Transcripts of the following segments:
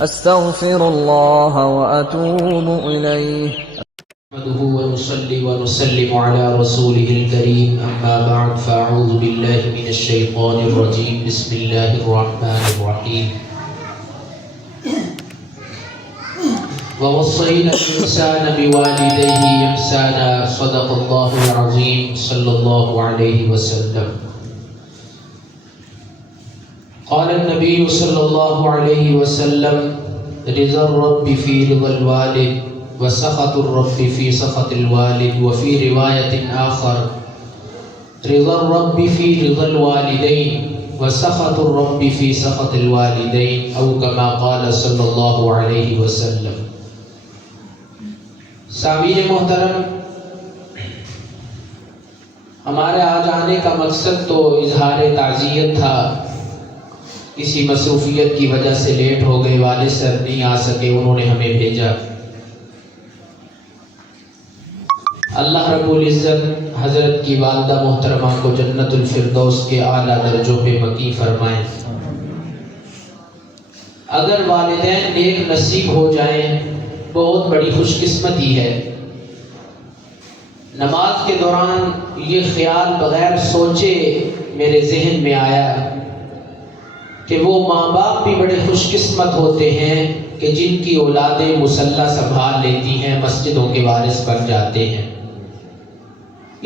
أستغفر الله وأتوب إليه. نحمده ونصلي ونسلم على رسوله الكريم أما بعد فأعوذ بالله من الشيطان الرجيم بسم الله الرحمن الرحيم ووصينا الإنسان بوالديه إحسانا صدق الله العظيم صلى الله عليه وسلم. قال النبي صلى الله عليه وسلم رضا الرب في رضا الوالد وسخط الرب في سخط الوالد وفي رواية آخر رضا الرب في رضا الوالدين وسخط الرب في سخط الوالدين أو كما قال صلی اللہ علیہ وسلم. سامعین محترم، ہمارے آج آنے کا مقصد تو اظہار تعزیت تھا. کسی مصروفیت کی وجہ سے لیٹ ہو گئے، والد صاحب نہیں آ سکے، انہوں نے ہمیں بھیجا. اللہ رب العزت حضرت کی والدہ محترمہ کو جنت الفردوس کے اعلیٰ درجوں پہ مقیم فرمائیں. اگر والدین نیک نصیب ہو جائیں بہت بڑی خوش قسمتی ہے. نماز کے دوران یہ خیال بغیر سوچے میرے ذہن میں آیا کہ وہ ماں باپ بھی بڑے خوش قسمت ہوتے ہیں کہ جن کی اولادیں مصلی سنبھال لیتی ہیں، مسجدوں کے وارث بن جاتے ہیں.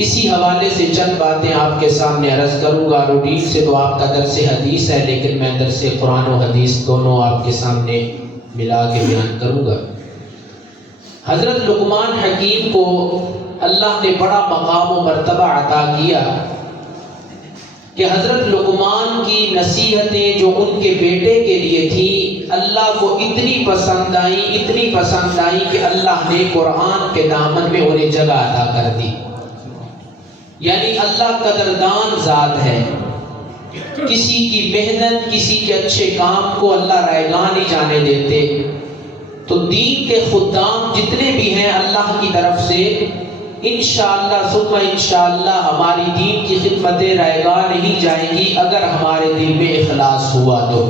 اسی حوالے سے چند باتیں آپ کے سامنے عرض کروں گا. روٹین سے تو آپ کا درس حدیث ہے، لیکن میں درس قرآن و حدیث دونوں آپ کے سامنے ملا کے بیان کروں گا. حضرت لقمان حکیم کو اللہ نے بڑا مقام و مرتبہ عطا کیا کہ حضرت لقمان کی نصیحتیں جو ان کے بیٹے کے لیے تھیں اللہ کو اتنی پسند آئیں کہ اللہ نے قرآن کے دامن میں انہیں جگہ عطا کر دی. یعنی اللہ قدردان ذات ہے. کسی کی محنت، کسی کے اچھے کام کو اللہ رائگاں نہیں جانے دیتے. تو دین کے خدام جتنے بھی ہیں اللہ کی طرف سے انشاءاللہ ثم انشاءاللہ ہماری دین کی خدمتیں رائگاں نہیں جائیں گی اگر ہمارے دل میں اخلاص ہوا تو.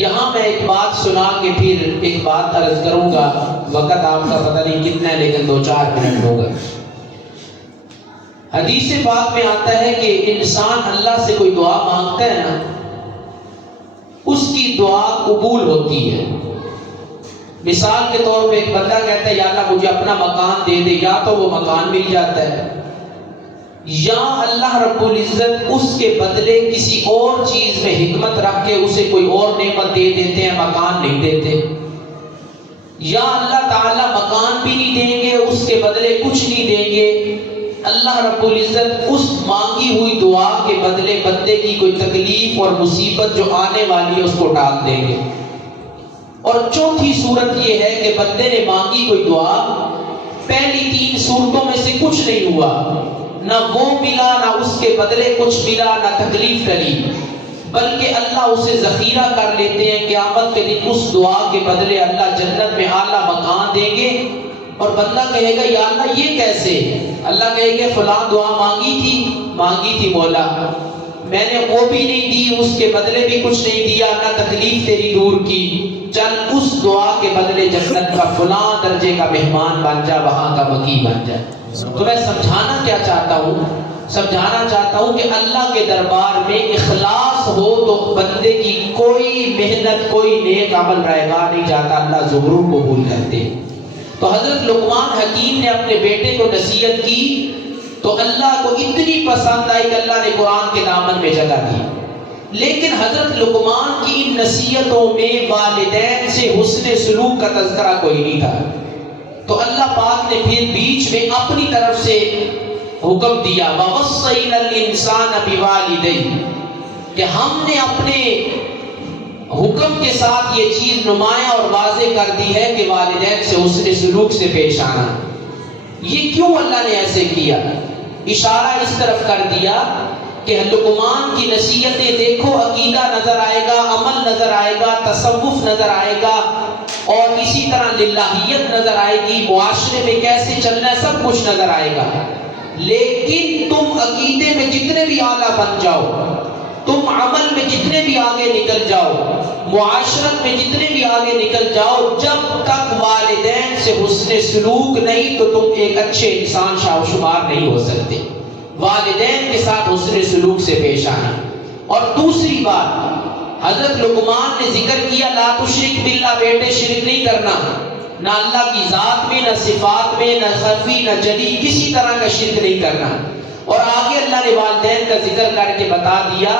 یہاں میں ایک بات سنا کے پھر ایک بات عرض کروں گا. وقت آپ کا پتہ نہیں کتنا ہے لیکن 2-4 منٹ ہوگا. حدیث پاک میں آتا ہے کہ انسان اللہ سے کوئی دعا مانگتا ہے نا، اس کی دعا قبول ہوتی ہے. مثال کے طور پہ ایک بندہ کہتا ہے یا اللہ مجھے اپنا مکان دے دے، یا تو وہ مکان مل جاتا ہے یا اللہ رب العزت اس کے بدلے کسی اور چیز میں حکمت رکھ کے اسے کوئی اور نعمت دے دیتے ہیں، مکان نہیں دیتے. یا اللہ تعالیٰ مکان بھی نہیں دیں گے، اس کے بدلے کچھ نہیں دیں گے. اللہ رب العزت اس مانگی ہوئی دعا کے بدلے بندے کی کوئی تکلیف اور مصیبت جو آنے والی ہے اس کو ٹال دیں گے. اور چوتھی صورت یہ ہے کہ بندے نے مانگی کوئی دعا، پہلی 3 صورتوں میں سے کچھ نہیں ہوا، نہ وہ ملا، نہ اس کے بدلے کچھ ملا، نہ تکلیف ٹلی، بلکہ اللہ اسے ذخیرہ کر لیتے ہیں. قیامت کے دن اس دعا کے بدلے اللہ جنت میں اعلیٰ مکان دیں گے. اور بندہ کہے گا یا اللہ یہ کیسے؟ اللہ کہے گا فلاں دعا مانگی تھی مولا، میں نے وہ بھی نہیں دی، اس کے بدلے بھی کچھ نہیں دیا، نہ تکلیف تیری دور کی. چل اس دعا کے بدلے جنت کا فلاں درجے کا مہمان بن جا، وہاں کا مقیم بن جائے. تو میں سمجھانا کیا چاہتا ہوں کہ اللہ کے دربار میں اخلاص ہو تو بندے کی کوئی محنت، کوئی نیک عمل رائگاں نہیں جاتا، اللہ ضرور قبول کرتے. تو حضرت لقمان حکیم نے اپنے بیٹے کو نصیحت کی تو اللہ کو اتنی پسند آئی کہ اللہ نے قرآن کے دامن میں جگہ دی. لیکن حضرت لقمان کی ان نصیحتوں میں والدین سے حسن سلوک کا تذکرہ کوئی نہیں تھا. تو اللہ پاک نے پھر بیچ میں اپنی طرف سے حکم دیا وَوَصَّيْنَا الْإِنسَانَ بِوَالِدَيْهِ، کہ ہم نے اپنے حکم کے ساتھ یہ چیز نمایاں اور واضح کر دی ہے کہ والدین سے حسن سلوک سے پیش آنا. یہ کیوں اللہ نے ایسے کیا؟ اشارہ اس طرف کر دیا کہ لقمان کی نصیحتیں دیکھو، عقیدہ نظر آئے گا، عمل نظر آئے گا، تصوف نظر آئے گا، اور اسی طرح للہیت نظر آئے گی، معاشرے میں کیسے چلنا ہے سب کچھ نظر آئے گا. لیکن تم عقیدے میں جتنے بھی اعلیٰ بن جاؤ، تم عمل میں جتنے بھی آگے نکل جاؤ، معاشرت میں جتنے بھی آگے نکل جاؤ، جب تک والدین سے حسن سلوک نہیں تو تم ایک اچھے انسان شمار نہیں ہو سکتے۔ والدین کے ساتھ حسن سلوک سے پیش آنا۔ اور دوسری بات، حضرت لقمان نے ذکر کیا لا تشرک باللہ، بیٹے شرک نہیں کرنا، نہ اللہ کی ذات میں، نہ صفات میں، نہ خفی نہ جلی، کسی طرح کا شرک نہیں کرنا۔ اور آگے اللہ نے والدین کا ذکر کر کے بتا دیا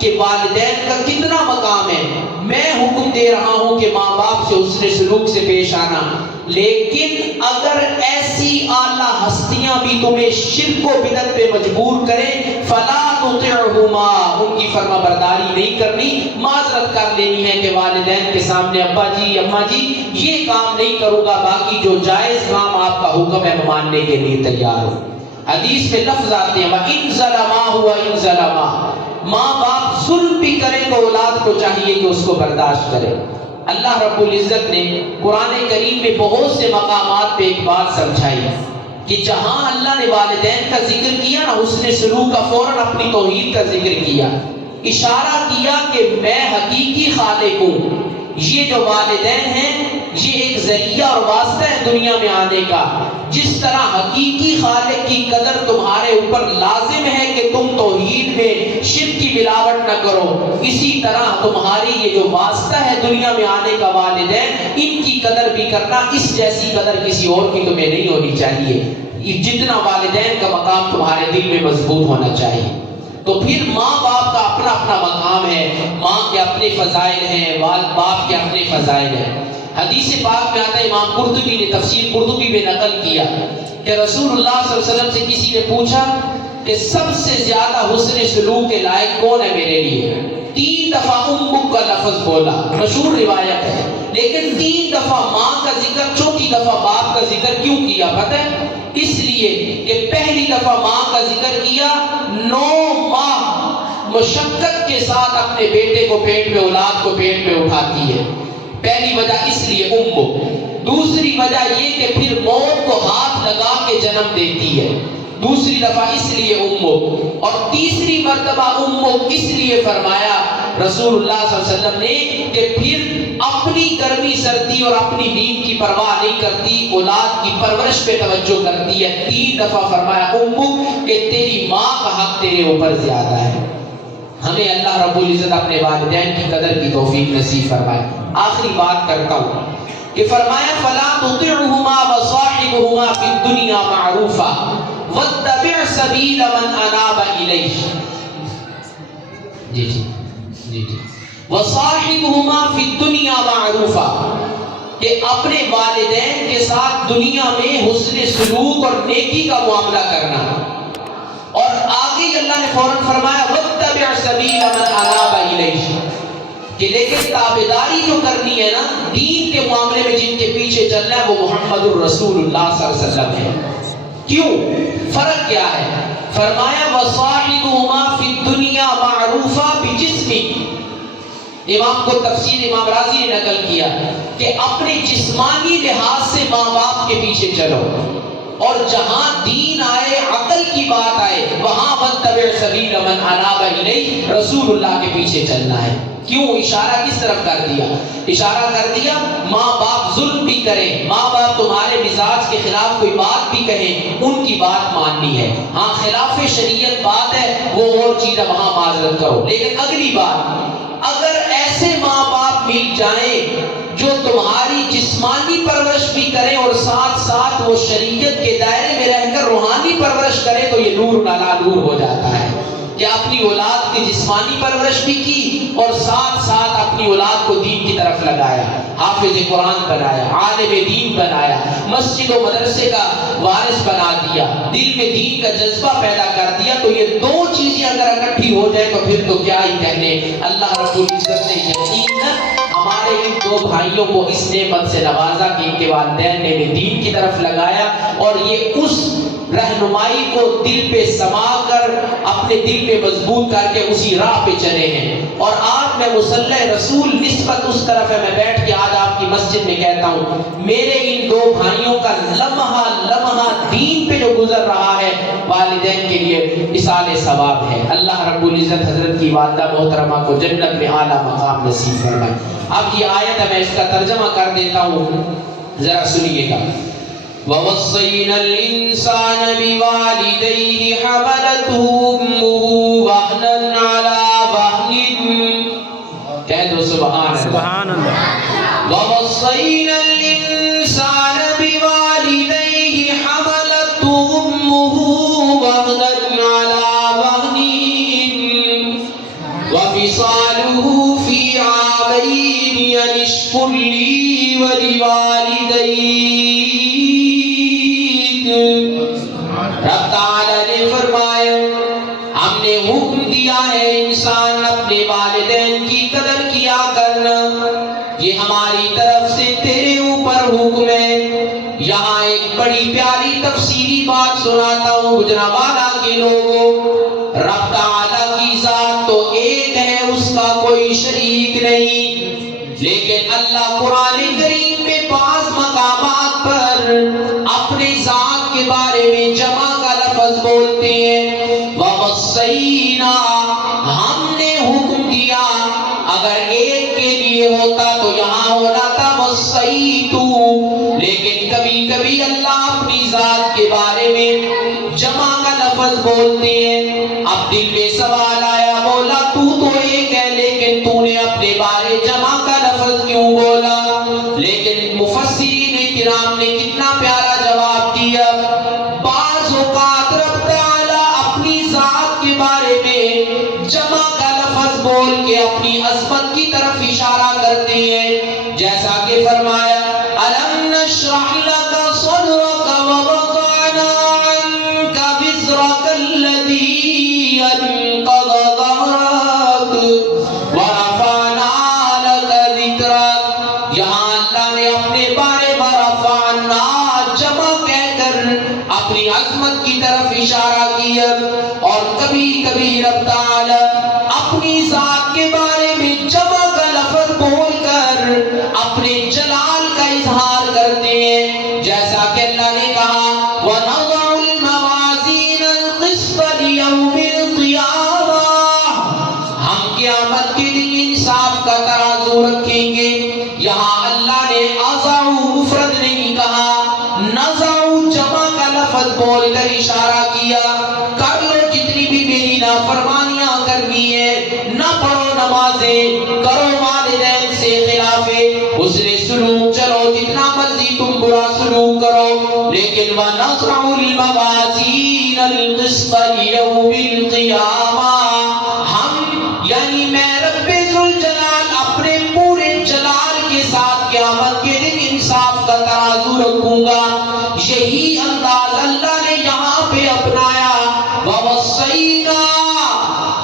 کہ والدین کا کتنا مقام ہے۔ میں حکم دے رہا ہوں کہ ماں باپ سے حسن سلوک سے پیش آنا، لیکن اگر ایسی اعلیٰ ہستیاں بھی تمہیں شرک و بدعت پہ مجبور کریں فلا تطعہما، ان کی فرما برداری نہیں کرنی، معذرت کر لینی ہے کہ والدین کے سامنے ابا جی اماں جی یہ کام نہیں کروں گا، باقی جو جائز کام آپ کا حکم ہے میں ماننے کے لیے تیار ہوں۔ حدیث میں لفظ آتے ہیں وَإِن ظَلَمَا وَإِن ظَلَمَا، ماں باپ ظلم بھی کریں تو اولاد کو چاہیے کہ اس کو برداشت کرے۔ اللہ رب العزت نے قرآن کریم میں بہت سے مقامات پہ ایک بات سمجھائی کہ جہاں اللہ نے والدین کا ذکر کیا نا، حسن سلوک کا فوراً اپنی توحید کا ذکر کیا، اشارہ کیا کہ میں حقیقی خالق ہوں، یہ جو والدین ہیں یہ ایک ذریعہ اور واسطہ ہے دنیا میں آنے کا۔ جس طرح حقیقی خالق کی قدر تمہارے اوپر لازم ہے کہ تم توحید میں شرک کی ملاوٹ نہ کرو، اسی طرح تمہاری یہ جو واسطہ ہے دنیا میں آنے کا والدین، ان کی قدر بھی کرنا، اس جیسی قدر کسی اور کی تمہیں نہیں ہونی چاہیے۔ جتنا والدین کا مقام تمہارے دل میں مضبوط ہونا چاہیے۔ تو پھر ماں باپ کا اپنا اپنا مقام ہے، ماں کے اپنے فضائل ہیں، باپ کے اپنے فضائل ہیں۔ حدیث پاک میں آتا ہے، امام قرطبی نے تفسیر قرطبی میں نقل کیا کہ رسول اللہ صلی اللہ علیہ وسلم سے کسی نے پوچھا کہ سب سے زیادہ حسن سلوک کے لائق کون ہے میرے لیے؟ 3 دفعہ امک کا لفظ بولا، مشہور روایت ہے، لیکن 3 دفعہ ماں کا ذکر، 4تھی دفعہ باپ کا ذکر کیوں کیا پتہ ہے؟ اس لیے کہ پہلی دفعہ ماں کا ذکر کیا، 9 ماہ مشقت کے ساتھ اپنے بیٹے کو پیٹ میں، اولاد کو پیٹ میں اٹھاتی ہے، پہلی وجہ اس لیے امک۔ دوسری وجہ یہ کہ پھر موت کو ہاتھ لگا کے جنم دیتی ہے، دوسری دفعہ اس لیے امک، اور تیسری مرتبہ امک اس لیے فرمایا رسول اللہ صلی اللہ علیہ وسلم نے کہ پھر اپنی گرمی سردی اور اپنی نیند کی پرواہ نہیں کرتی، اولاد کی پرورش پہ توجہ کرتی ہے۔ 3 دفعہ فرمایا امک کہ تیری ماں کا حق تیرے اوپر زیادہ ہے۔ ہمیں اللہ رب العزت اپنے والدین کی قدر کی توفیق نصیب فرمائے۔ آخری بات کرتا ہوں کہ فرمایا فلا تطعهما وصاحبهما فی الدنیا معروفا واتبع سبیل من اناب الیہ۔ جی وصاحبهما فی الدنیا معروفا، کہ اپنے والدین کے ساتھ دنیا میں حسن سلوک اور نیکی کا معاملہ کرنا، اور آگے اللہ نے فوراً فرمایا واتبع سبیل من اناب الیہ، کہ لیکن تابعداری جو کرنی ہے نا دین کے معاملے میں، جن کے پیچھے چلنا ہے وہ محمد الرسول اللہ صلی اللہ علیہ وسلم ہے۔ کیوں؟ فرق کیا ہے؟ فرمایا وصاحبهما فی الدنیا معروفا بجسمی، امام کو تفسیر امام راضی نے نقل کیا کہ اپنے جسمانی لحاظ سے ماں باپ کے پیچھے چلو، اور جہاں دین آئے، عقل کی بات آئے، وہاں واتبع سبیل من اناب الیہ، رسول اللہ کے پیچھے چلنا ہے۔ کیوں؟ اشارہ کس طرف کر دیا؟ اشارہ کر دیا ماں باپ ظلم بھی کریں، ماں باپ تمہارے مزاج کے خلاف کوئی بات بھی کہیں، ان کی بات ماننی ہے۔ ہاں خلاف شریعت بات ہے وہ اور چیز ہے، وہاں معذرت کرو، لیکن اگلی بات، اگر ایسے ماں باپ مل جائیں جو تمہاری جسمانی پرورش بھی کریں اور ساتھ ساتھ وہ شریعت کے دائرے میں رہ کر روحانی پرورش کریں، تو یہ نور علی نور ہو جاتا ہے کہ اپنی اولاد کی جسمانی پرورش بھی کی اور ساتھ ساتھ اپنی اولاد کو دین کی طرف لگایا، حافظ قرآن بنایا، عالم دین بنایا، مسجد و مدرسے کا وارث بنا دیا، دل میں دین کا جذبہ پیدا کر دیا۔ تو یہ 2 چیزیں اگر اکٹھی ہو جائے تو پھر تو کیا ہی کہنے۔ اللہ رب العزت نے یقیناً ہمارے ان 2 بھائیوں کو اس نعمت سے نوازا کہ ان کے والدین نے دین کی طرف لگایا، اور یہ اس رہنمائی کو دل پہ سما کر اپنے دل پہ مضبوط کر کے اسی راہ پہ چلے ہیں۔ اور آج میں مصلی رسول نسبت اس طرف ہے، میں بیٹھ کے آج آپ کی مسجد میں کہتا ہوں میرے ان دو بھائیوں کا لمحہ لمحہ دین پہ جو گزر رہا ہے والدین کے لیے اصال ثواب ہے. اللہ رب العزت حضرت کی والدہ محترمہ کو جنت میں اعلیٰ مقام نصیب فرمائے. اب یہ آیت ہے میں اس کا ترجمہ کر دیتا ہوں ذرا سنیے گا. وَوَصَّيْنَا الْإِنسَانَ بِوَالِدَيْهِ حَمَلَتْهُ أُمُّهُ وَهْنًا عَلَى وَهْنٍ. کہہ دو سبحان اللہ. وَوَصَّيْنَا الْإِنسَانَ بِوَالِدَيْهِ حَمَلَتْهُ أُمُّهُ وَهْنًا عَلَى وَهْنٍ وَفِصَالُهُ فِي عَامَيْنِ أَنِ اشْكُرْ لِي وَلِوَالِدَيْكَ. رب تعالیٰ نے فرمایا ہم نے حکم دیا ہے انسان اپنے والدین کی قدر کیا کرنا. یہ ہماری طرف سے تیرے اوپر حکم ہے. یہاں ایک بڑی پیاری تفسیری بات سناتا ہوں گجرانوالہ کے لوگوں. رب تعالیٰ کی ذات تو ایک ہے, اس کا کوئی شریک نہیں, لیکن اللہ قرآن کریم میں بعض مقامات پر اپنے ذات کے بارے میں جمع کا لفظ بولتے ہیں. وَوَصَّيْنَا ہم نے حکم دیا. اگر ایک کے لیے ہوتا تو یہاں ہونا تھا وَصَّيْتُ, لیکن کبھی کبھی اللہ اپنی ذات کے بارے میں جمع کا لفظ بولتے ہیں. اب دل میں سوال آیا مولا تو ایک ہے لیکن تو نے اپنے بارے جمع کا لفظ کیوں بولا؟ لیکن مفسرین کرام نے کتنا پیارا جواب دیا. بعض اوقات رب تعالیٰ اپنی ذات کے بارے میں جمع کا لفظ بول کے اپنی عظمت کی طرف اشارہ کرتے ہیں, جیسا کہ فرمایا أَلَمْ نَشْرَحْ لَكَ صَدْرَكَ وَوَضَعْنَا عَنْكَ وِزْرَكَ الَّذِي أَنقَضَ ظَهْرَكَ وَرَفَعْنَا لَكَ ذِكْرَكَ. یہاں اللہ نے اپنے بارے وَرَفَعْنَا جمع کہہ کر اپنی عظمت کی طرف اشارہ کیا. اور کبھی کبھی رب تعالیٰ اپنی ذات کے بارے میں جمع کا لفظ بول کر اپنے جلال کا اظہار کرتے ہیں, جیسا کہ اللہ نے کہا وَنَضَعُ الْمَوَازِينَ الْقِسْطَ لِيَوْمِ الْقِيَامَةِ. ہم قیامت کے دن انصاف کا ترازو رکھیں گے. یہاں اللہ نے اضع مفرد نہیں کہا, نضع جمع کا لفظ بول کر اشارہ کیا. کر لو جتنی بھی میری نافرمانیاں کرنی ہے, نہ پڑھو نمازیں, کرو والدین سے خلاف حسن سلوک, چلو جتنا مرضی تم برا سلوک کرو, لیکن وَنَضَعُ الْمَوَازِينَ الْقِسْطَ لِيَوْمِ الْقِيَامَةِ. ہم یعنی میں رب ذوالجلال اپنے پورے جلال کے ساتھ قیامت کے دن انصاف کا ترازو رکھوں گا. یہی انداز اللہ نے یہاں پہ اپنایا. وَوَصَّيْنَا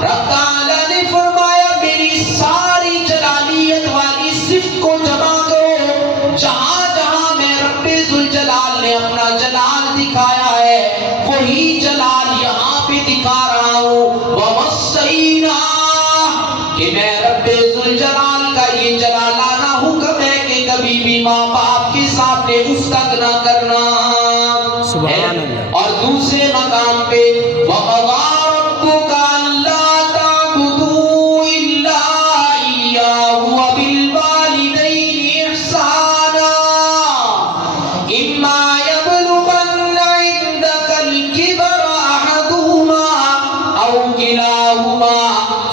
رب تعالیٰ نے فرمایا میری ساری جلالیت والی صفت کو جمع کرو. جہاں جہاں میں رب ذوالجلال نے اپنا جلال دکھایا ہے وہی جلال یہاں پہ دکھا رہا ہوں. وَوَصَّيْنَا کہ میں رب ذوالجلال کا یہ جلالانہ حکم ہے کہ کبھی بھی ماں باپ کے سامنے افتق نہ کرنا. اور دوسرے مقام پہ وَقَضَىٰ رَبُّكَ أَلَّا تَعْبُدُوا إِلَّا إِيَّاهُ وَبِالْوَالِدَيْنِ إِحْسَانًا إِمَّا يَبْلُغَنَّ عِندَكَ الْكِبَرَ أَحَدُهُمَا أَوْ كِلَاهُمَا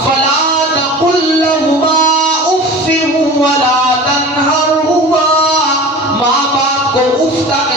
فَلَا تَقُل لَّهُمَا أُفٍّ وَلَا تَنْهَرْهُمَا. ماں باپ کو اف تک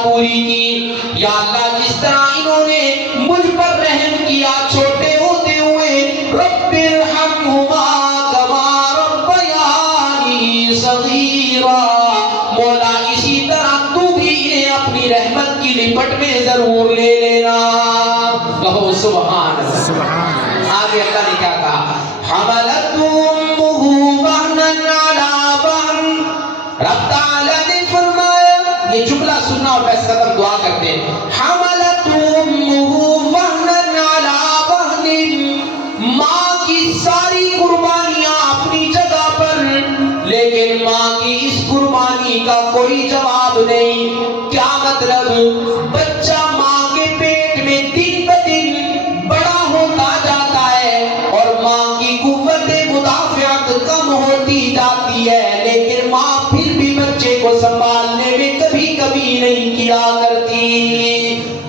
بات پوری کی. یا اللہ جس طرح انہوں نے مجھ پر رحم کیا چھوٹے ہوتے ہوئے, رب ارحمہما کما ربیانی صغیرا, مولا اسی طرح تو بھی انہیں اپنی رحمت کی لپٹ میں ضرور لے لینا. کہو سبحان اللہ. آگے اللہ نے کیا کہا, حملتہ امہ وہنن علی وہن. رب تعالیٰ نے فرمایا, یہ جملہ سننا اور بس ختم دعا کرتے ہیں. حملتہ امہ وہنن علی وہن, ماں کی ساری قربانیاں اپنی جگہ پر, لیکن ماں کی اس قربانی کا کوئی جواب نہیں. کیا مطلب؟ بچہ ماں کے پیٹ میں دن بدن بڑا ہوتا جاتا ہے اور ماں کی قوت مدافعت کم ہوتی جاتی ہے, لیکن ماں پھر بھی بچے کو سنبھالنے میں کبھی کبھی نہیں کیا کرتی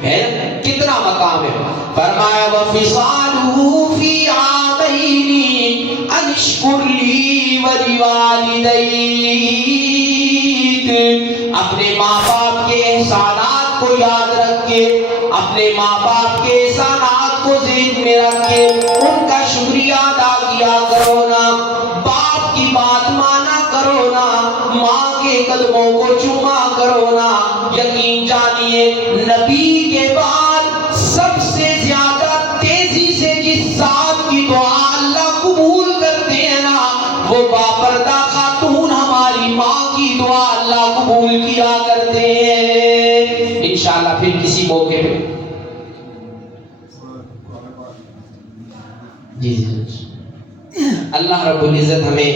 ہے. کتنا مقام ہے. فرمایا وَفِصَالُهُ فِي عَامَيْنِ أَنِ اشْكُرْ لِي وَلِوَالِدَيْكَ. اپنے ماں باپ کے احسانات کو یاد رکھ کے, اپنے ماں باپ کے احسانات کو ذہن میں رکھ کے ان کا شکریہ ادا کیا کرو نا. باپ کی بات مانا کرو نا, ماں کے قدموں کو چوما کرو نا. یقین جانیے نبی کے بعد سب سے زیادہ تیزی سے جس ذات کی دعا اللہ قبول کرتے ہیں نا, وہ باپردہ خاتون ہماری ماں کی دعا اللہ قبول کیا کرتے ہیں. انشاءاللہ پھر کسی موقع پہ جی اللہ رب العزت ہمیں